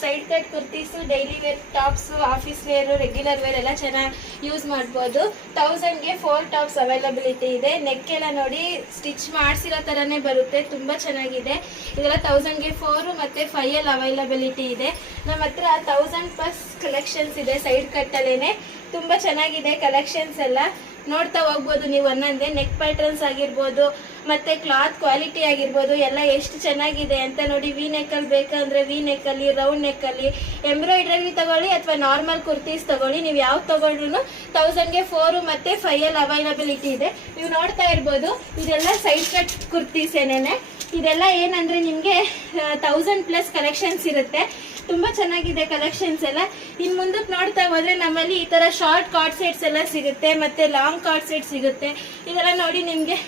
Side cut kurtis, daily wear tops, office wear, regular wear ಎಲ್ಲ ಚೆನ್ನಾಗಿ use ಮಾಡ್ಬೋದು. 1000ಗೆ 4 ಟಾಪ್ಸ್ ಅವೈಲಬಿಲಿಟಿ ಇದೆ. ನೆಕ್ ಎಲ್ಲ ನೋಡಿ ಸ್ಟಿಚ್ ಮಾಡಿಸಿರೋ ಥರನೇ ಬರುತ್ತೆ, ತುಂಬ ಚೆನ್ನಾಗಿದೆ. ಇದೆಲ್ಲ 1000ಗೆ 4 ಮತ್ತು 5 ಅವೈಲಬಿಲಿಟಿ ಇದೆ. ನಮ್ಮ ಹತ್ರ 1000+ ಕಲೆಕ್ಷನ್ಸ್ ಇದೆ ಸೈಡ್ ಕಟ್ಟಲ್ಲೇ. ತುಂಬ ಚೆನ್ನಾಗಿದೆ ಕಲೆಕ್ಷನ್ಸ್ ಎಲ್ಲ, ನೋಡ್ತಾ ಹೋಗ್ಬೋದು ನೀವು ಒಂದೊಂದೇ. ನೆಕ್ ಪ್ಯಾಟರ್ನ್ಸ್ ಆಗಿರ್ಬೋದು ಮತ್ತು ಕ್ಲಾತ್ ಕ್ವಾಲಿಟಿ ಆಗಿರ್ಬೋದು ಎಲ್ಲ ಎಷ್ಟು ಚೆನ್ನಾಗಿದೆ ಅಂತ ನೋಡಿ. ವಿ ನೆಕ್ಕಲ್ಲಿ ಬೇಕಂದರೆ ವಿ ನೆಕ್ಕಲ್ಲಿ, ರೌಂಡ್ ನೆಕ್ಕಲ್ಲಿ, ಎಂಬ್ರಾಯ್ಡ್ರಿ ತಗೊಳ್ಳಿ ಅಥವಾ ನಾರ್ಮಲ್ ಕುರ್ತೀಸ್ ತಗೊಳ್ಳಿ, ನೀವು ಯಾವ್ದು ತಗೊಂಡ್ರು 1000ಗೆ 4 ಮತ್ತು 5 ಅವೈಲಬಿಲಿಟಿ ಇದೆ. ನೀವು ನೋಡ್ತಾ ಇರ್ಬೋದು ಇದೆಲ್ಲ ಸೈಡ್ ಕಟ್ ಕುರ್ತೀಸ್ ಏನೇನೆ. ಇದೆಲ್ಲ ಏನಂದರೆ ನಿಮಗೆ 1000+ ಕಲೆಕ್ಷನ್ಸ್ ಇರುತ್ತೆ. ತುಂಬ ಚೆನ್ನಾಗಿದೆ ಕಲೆಕ್ಷನ್ಸ್ ಎಲ್ಲ. ಇನ್ನು ಮುಂದಕ್ಕೆ ನೋಡ್ತಾ ಹೋದರೆ ನಮ್ಮಲ್ಲಿ ಈ ಥರ ಶಾರ್ಟ್ ಕಾರ್ಡ್ ಸೆಟ್ಸ್ ಎಲ್ಲ ಸಿಗುತ್ತೆ ಮತ್ತು ಲಾಂಗ್ ಕಾರ್ಡ್ ಸೆಟ್ ಸಿಗುತ್ತೆ. ಇದೆಲ್ಲ ನೋಡಿ ನಿಮಗೆ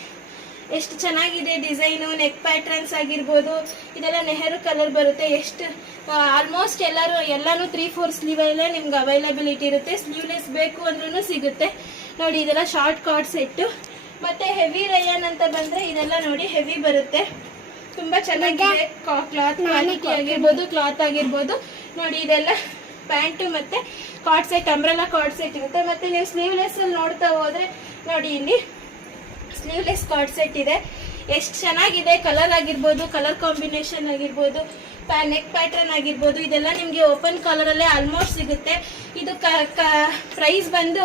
ಎಷ್ಟು ಚೆನ್ನಾಗಿದೆ ಡಿಸೈನು, ನೆಕ್ ಪ್ಯಾಟ್ರನ್ಸ್ ಆಗಿರ್ಬೋದು. ಇದೆಲ್ಲ ನೆಹರು ಕಲರ್ ಬರುತ್ತೆ. ಎಷ್ಟು ಆಲ್ಮೋಸ್ಟ್ ಎಲ್ಲನೂ 3/4 ಸ್ಲೀವಲ್ಲೇ ನಿಮ್ಗೆ ಅವೈಲಬಿಲಿಟಿ ಇರುತ್ತೆ. ಸ್ಲೀವ್ಲೆಸ್ ಬೇಕು ಅಂದ್ರೂ ಸಿಗುತ್ತೆ ನೋಡಿ. ಇದೆಲ್ಲ ಶಾರ್ಟ್ ಕಾರ್ಡ್ ಸೆಟ್ಟು. ಮತ್ತು ಹೆವಿ ರಯಾನ್ ಅಂತ ಬಂದರೆ ಇದೆಲ್ಲ ನೋಡಿ ಹೆವಿ ಬರುತ್ತೆ, ತುಂಬ ಚೆನ್ನಾಗಿದೆ. ಕ್ಲಾತ್ ಕ್ವಾಲಿಟಿ ಆಗಿರ್ಬೋದು, ಕ್ಲಾತ್ ಆಗಿರ್ಬೋದು ನೋಡಿ. ಇದೆಲ್ಲ ಪ್ಯಾಂಟು ಮತ್ತು card set, umbrella card set ಇರುತ್ತೆ. ಮತ್ತು ನೀವು ಸ್ಲೀವ್ಲೆಸ್ಸಲ್ಲಿ ನೋಡ್ತಾ ಹೋದರೆ ನೋಡಿ ಇಲ್ಲಿ ಸ್ಲೀವ್ಲೆಸ್ ಕಾರ್ಡ್ ಸೆಟ್ ಇದೆ. ಎಷ್ಟು ಚೆನ್ನಾಗಿದೆ. ಕಲರ್ ಆಗಿರ್ಬೋದು, ಕಲರ್ ಕಾಂಬಿನೇಷನ್ ಆಗಿರ್ಬೋದು, ನೆಕ್ ಪ್ಯಾಟರ್ನ್ ಆಗಿರ್ಬೋದು, ಇದೆಲ್ಲ ನಿಮಗೆ ಓಪನ್ ಕಾಲರಲ್ಲೇ ಆಲ್ಮೋಸ್ಟ್ ಸಿಗುತ್ತೆ. ಇದು ಪ್ರೈಸ್ ಬಂದು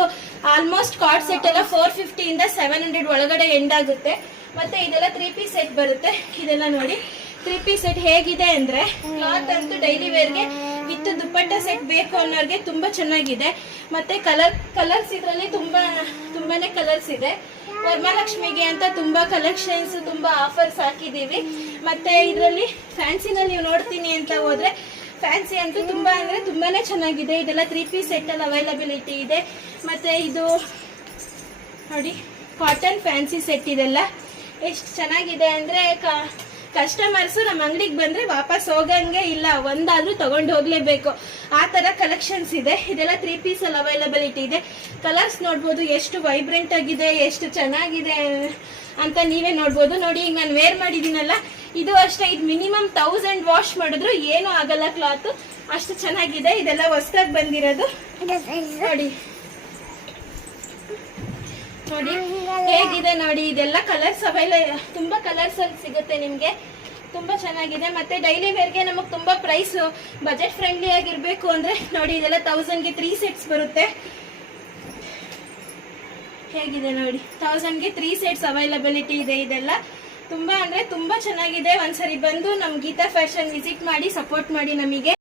ಆಲ್ಮೋಸ್ಟ್ ಕಾರ್ಡ್ ಸೆಟ್ ಎಲ್ಲ 450ಇಂದ 700 ಒಳಗಡೆ ಎಂಡ್ ಆಗುತ್ತೆ. ಮತ್ತು ಇದೆಲ್ಲ 3 ಪೀಸ್ ಸೆಟ್ ಬರುತ್ತೆ. ಇದೆಲ್ಲ ನೋಡಿ 3 ಪೀಸ್ ಸೆಟ್ ಹೇಗಿದೆ ಅಂದರೆ ಕ್ಲಾತ್ ಅಂತೂ ಡೈಲಿ ವೇರ್ಗೆ ವಿತ್ ದುಪ್ಪಟ್ಟ ಸೆಟ್ ಬೇಕು ಅನ್ನೋರಿಗೆ ತುಂಬ ಚೆನ್ನಾಗಿದೆ. ಮತ್ತು ಕಲರ್ಸ್ ಇದರಲ್ಲಿ ತುಂಬಾನೇ ಕಲರ್ಸ್ ಇದೆ. ವರಮಹಾಲಕ್ಷ್ಮಿಗೆ ಅಂತ ತುಂಬ ಕಲೆಕ್ಷನ್ಸ್, ತುಂಬ ಆಫರ್ಸ್ ಹಾಕಿದ್ದೀವಿ. ಮತ್ತು ಇದರಲ್ಲಿ ಫ್ಯಾನ್ಸಿನಲ್ಲಿ ನೀವು ನೋಡ್ತೀನಿ ಅಂತ ಹೋದರೆ ಫ್ಯಾನ್ಸಿ ಅಂತೂ ತುಂಬ ಅಂದರೆ ತುಂಬಾ ಚೆನ್ನಾಗಿದೆ. ಇದೆಲ್ಲ 3 ಪೀಸ್ ಸೆಟ್ಟಲ್ಲಿ ಅವೈಲಬಿಲಿಟಿ ಇದೆ. ಮತ್ತು ಇದು ನೋಡಿ ಕಾಟನ್ ಫ್ಯಾನ್ಸಿ ಸೆಟ್. ಇದೆಲ್ಲ ಎಷ್ಟು ಚೆನ್ನಾಗಿದೆ ಅಂದರೆ ಕಸ್ಟಮರ್ಸು ನಮ್ಮ ಅಂಗಡಿಗೆ ಬಂದರೆ ವಾಪಸ್ ಹೋಗಂಗೆ ಇಲ್ಲ, ಒಂದಾದರೂ ತೊಗೊಂಡು ಹೋಗಲೇಬೇಕು, ಆ ಥರ ಕಲೆಕ್ಷನ್ಸ್ ಇದೆ. ಇದೆಲ್ಲ 3 ಪೀಸಲ್ಲಿ ಅವೈಲಬಿಲಿಟಿ ಇದೆ. ಕಲರ್ಸ್ ನೋಡ್ಬೋದು ಎಷ್ಟು ವೈಬ್ರೆಂಟ್ ಆಗಿದೆ, ಎಷ್ಟು ಚೆನ್ನಾಗಿದೆ ಅಂತ ನೀವೇ ನೋಡ್ಬೋದು. ನೋಡಿ ಈಗ ನಾನು ವೇರ್ ಮಾಡಿದ್ದೀನಲ್ಲ, ಇದು ಅಷ್ಟೇ. ಇದು ಮಿನಿಮಮ್ 1000 ವಾಶ್ ಮಾಡಿದ್ರು ಏನೂ ಆಗಲ್ಲ, ಕ್ಲಾತು ಅಷ್ಟು ಚೆನ್ನಾಗಿದೆ. ಇದೆಲ್ಲ ಹೊಸದಾಗಿ ಬಂದಿರೋದು ನೋಡಿ. ನೋಡಿ ಹೇಗಿದೆ ನೋಡಿ. ಇದೆಲ್ಲ ಕಲರ್ಸ್ ತುಂಬ ಕಲರ್ಸ್ ಅಲ್ಲಿ ಸಿಗುತ್ತೆ ನಿಮಗೆ, ತುಂಬ ಚೆನ್ನಾಗಿದೆ. ಮತ್ತು ಡೈಲಿ ವೇರ್ಗೆ ನಮಗೆ ತುಂಬ ಪ್ರೈಸು ಬಜೆಟ್ ಫ್ರೆಂಡ್ಲಿ ಆಗಿರಬೇಕು ಅಂದರೆ ನೋಡಿ ಇದೆಲ್ಲ 1000ಗೆ 3 ಸೆಟ್ಸ್ ಬರುತ್ತೆ. ಹೇಗಿದೆ ನೋಡಿ, 1000ಗೆ 3 ಸೆಟ್ಸ್ ಅವೈಲಬಿಲಿಟಿ ಇದೆ. ಇದೆಲ್ಲ ತುಂಬ ಅಂದರೆ ತುಂಬ ಚೆನ್ನಾಗಿದೆ. ಒಂದ್ಸರಿ ಬಂದು ನಮ್ಮ ಗೀತಾ ಫ್ಯಾಷನ್ ವಿಸಿಟ್ ಮಾಡಿ ಸಪೋರ್ಟ್ ಮಾಡಿ ನಮಗೆ.